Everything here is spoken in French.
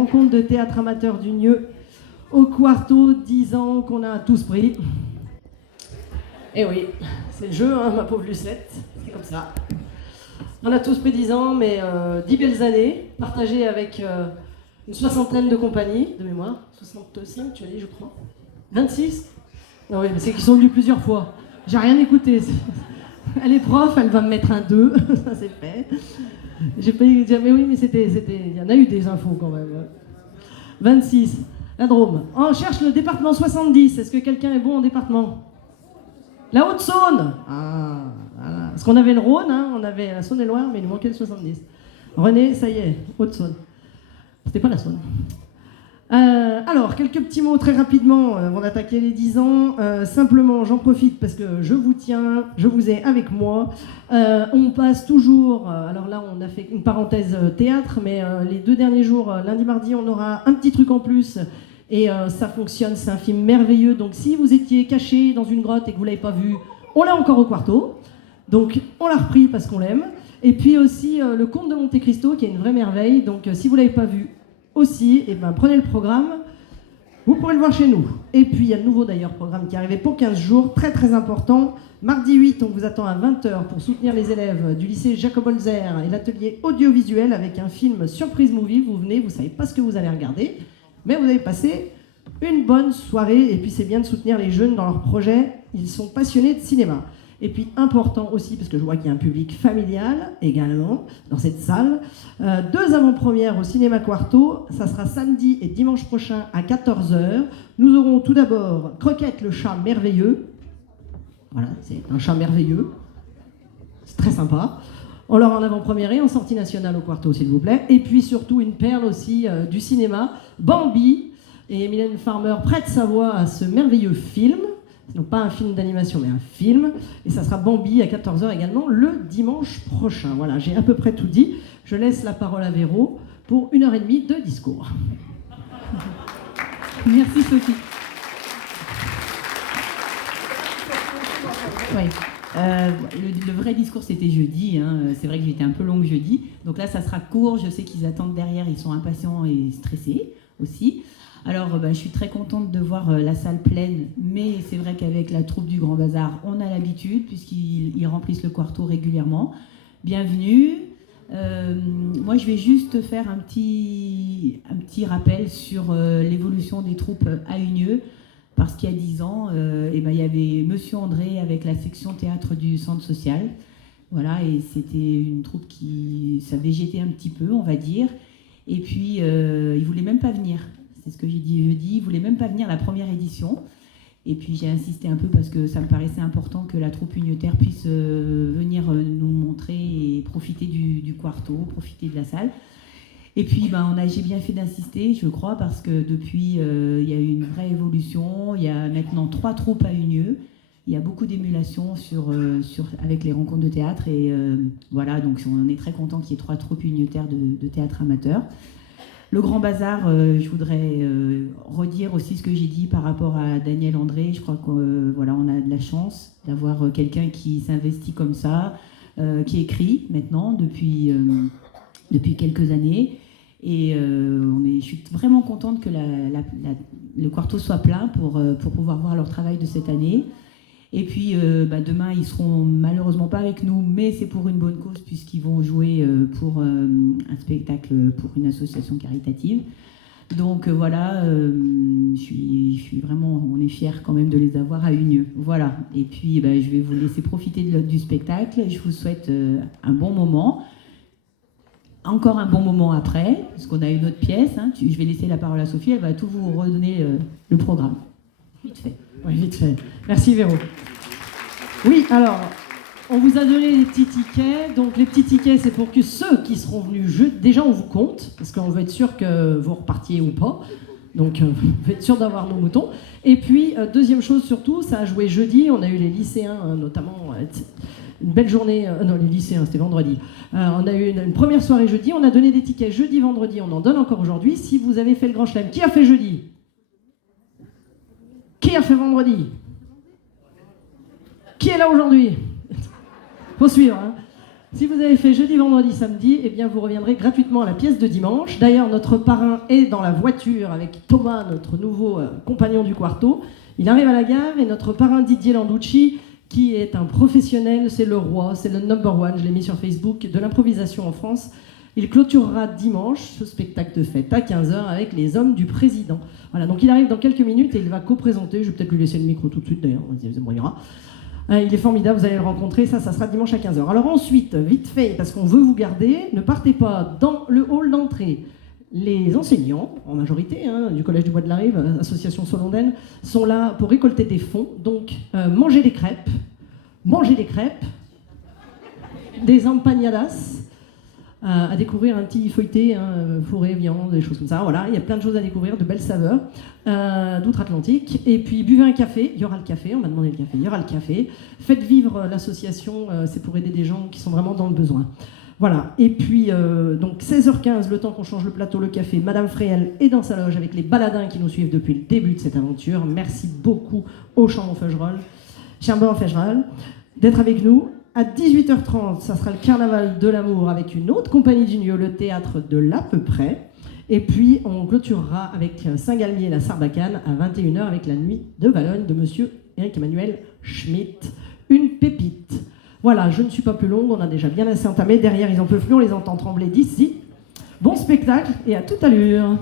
rencontres de théâtre amateur du Nieu au Quarto, 10 ans qu'on a tous pris. Et oui, c'est le jeu, hein, ma pauvre Lucette, c'est comme ça. On a tous pris 10 ans, mais 10 belles années, partagées avec une soixantaine de compagnies, de mémoire. 65, tu as dit, je crois. 26 ? Non, oui, mais c'est qu'ils sont venus plusieurs fois. J'ai rien écouté. Elle est prof, elle va me mettre un 2, ça c'est fait. J'ai pas eu, mais oui, mais il y en a eu des infos quand même. 26, la Drôme. On cherche le département 70. Est-ce que quelqu'un est bon en département ? La Haute-Saône. Ah, voilà. Parce qu'on avait le Rhône, hein, on avait la Saône-et-Loire, mais il nous manquait le 70. René, ça y est, Haute-Saône. C'était pas la Saône. Alors, quelques petits mots très rapidement avant d'attaquer les 10 ans. Simplement, j'en profite parce que je vous tiens, je vous ai avec moi. On passe toujours, alors là on a fait une parenthèse théâtre, mais les 2 derniers jours, lundi, mardi, on aura un petit truc en plus. Et ça fonctionne, c'est un film merveilleux. Donc si vous étiez caché dans une grotte et que vous ne l'avez pas vu, on l'a encore au Quarto. Donc on l'a repris parce qu'on l'aime. Et puis aussi Le Comte de Monte Cristo, qui est une vraie merveille. Donc si vous ne l'avez pas vu aussi, eh ben, prenez le programme. Vous pourrez le voir chez nous. Et puis il y a le nouveau d'ailleurs programme qui est arrivé pour 15 jours, très très important. Mardi 8, on vous attend à 20h pour soutenir les élèves du lycée Jacob Holzer et l'atelier audiovisuel avec un film Surprise Movie. Vous venez, vous ne savez pas ce que vous allez regarder. Mais vous avez passé une bonne soirée, et puis c'est bien de soutenir les jeunes dans leurs projets, ils sont passionnés de cinéma. Et puis important aussi, parce que je vois qu'il y a un public familial également dans cette salle, 2 avant-premières au Cinéma Quarto, ça sera samedi et dimanche prochain à 14h. Nous aurons tout d'abord Croquette le chat merveilleux, voilà, c'est un chat merveilleux, c'est très sympa. On l'aura en avant-première et en sortie nationale au Quarto, s'il vous plaît. Et puis surtout une perle aussi du cinéma, Bambi. Et Mylène Farmer prête sa voix à ce merveilleux film. Donc pas un film d'animation, mais un film. Et ça sera Bambi à 14h également le dimanche prochain. Voilà, j'ai à peu près tout dit. Je laisse la parole à Véro pour 1h30 de discours. Merci Sophie. Oui. Le vrai discours c'était jeudi, hein. C'est vrai que j'étais un peu longue jeudi, donc là ça sera court, je sais qu'ils attendent derrière, ils sont impatients et stressés aussi. Alors je suis très contente de voir la salle pleine, mais c'est vrai qu'avec la troupe du Grand Bazar, on a l'habitude puisqu'ils remplissent le Quarto régulièrement. Bienvenue. Moi je vais juste faire un petit rappel sur l'évolution des troupes à Unieux. Parce qu'il y a 10 ans, il y avait Monsieur André avec la section théâtre du centre social. Voilà, et c'était une troupe qui ça végétait un petit peu, on va dire. Et puis, il ne voulait même pas venir. C'est ce que j'ai dit jeudi. Il ne voulait même pas venir à la première édition. Et puis, j'ai insisté un peu parce que ça me paraissait important que la troupe Unieux-Terre puisse venir nous montrer et profiter du Quarto, profiter de la salle. Et puis, j'ai bien fait d'insister, je crois, parce que depuis, il y a eu une vraie évolution. Il y a maintenant 3 troupes à Unieux. Il y a beaucoup d'émulation avec les rencontres de théâtre. Et voilà, donc on est très content qu'il y ait 3 troupes Unieux-Terre de théâtre amateur. Le Grand Bazar, je voudrais redire aussi ce que j'ai dit par rapport à Daniel André. Je crois qu'on on a de la chance d'avoir quelqu'un qui s'investit comme ça, qui écrit maintenant depuis quelques années. Et je suis vraiment contente que le Quarto soit plein pour pouvoir voir leur travail de cette année. Et puis demain, ils seront malheureusement pas avec nous, mais c'est pour une bonne cause puisqu'ils vont jouer pour un spectacle pour une association caritative. Donc voilà, je suis vraiment, on est fiers quand même de les avoir à Unieux. Voilà. Et puis je vais vous laisser profiter du spectacle. Je vous souhaite un bon moment. Encore un bon moment après, parce qu'on a une autre pièce. Hein. Je vais laisser la parole à Sophie, elle va tout vous redonner le programme. Vite fait. Oui, vite fait. Merci Véro. Oui, alors, on vous a donné les petits tickets. Donc les petits tickets, c'est pour que ceux qui seront venus déjà on vous compte, parce qu'on veut être sûr que vous repartiez ou pas. Donc vous pouvez être sûr d'avoir nos moutons. Et puis, deuxième chose surtout, ça a joué jeudi, on a eu les lycéens notamment... une belle journée, non les lycéens c'était vendredi, on a eu une première soirée jeudi, on a donné des tickets jeudi, vendredi, on en donne encore aujourd'hui. Si vous avez fait le Grand Chelem, qui a fait jeudi? Qui a fait vendredi? Qui est là aujourd'hui? Faut suivre, hein. Si vous avez fait jeudi, vendredi, samedi, eh bien vous reviendrez gratuitement à la pièce de dimanche. D'ailleurs, notre parrain est dans la voiture avec Thomas, notre nouveau compagnon du Quarto. Il arrive à la gare et notre parrain Didier Landucci, qui est un professionnel, c'est le roi, c'est le number one, je l'ai mis sur Facebook, de l'improvisation en France. Il clôturera dimanche ce spectacle de fête à 15h avec les hommes du président. Voilà, donc il arrive dans quelques minutes et il va co-présenter. Je vais peut-être lui laisser le micro tout de suite d'ailleurs, on ira. Il est formidable, vous allez le rencontrer, ça sera dimanche à 15h. Alors ensuite, vite fait, parce qu'on veut vous garder, ne partez pas dans le hall d'entrée. Les enseignants, en majorité, du Collège du Bois de la Rive, association Solondaine, sont là pour récolter des fonds. Donc, mangez des crêpes, des empanadas, à découvrir un petit feuilleté, fourré, viande, des choses comme ça. Voilà, il y a plein de choses à découvrir, de belles saveurs d'outre-Atlantique. Et puis buvez un café, il y aura le café, on m'a demandé le café, il y aura le café. Faites vivre l'association, c'est pour aider des gens qui sont vraiment dans le besoin. Voilà, et puis donc 16h15, le temps qu'on change le plateau, le café, Madame Fréhel est dans sa loge avec les baladins qui nous suivent depuis le début de cette aventure. Merci beaucoup au Chambon-Feugerolles d'être avec nous. À 18h30, ça sera le Carnaval de l'amour avec une autre compagnie du Nieu, le théâtre de l'à peu près. Et puis, on clôturera avec Saint-Galmier et la Sarbacane à 21h avec la nuit de Valognes de monsieur Éric-Emmanuel Schmitt. Une pépite. Voilà, je ne suis pas plus longue, on a déjà bien assez entamé. Derrière, ils en peuvent plus, on les entend trembler d'ici. Bon spectacle et à toute allure.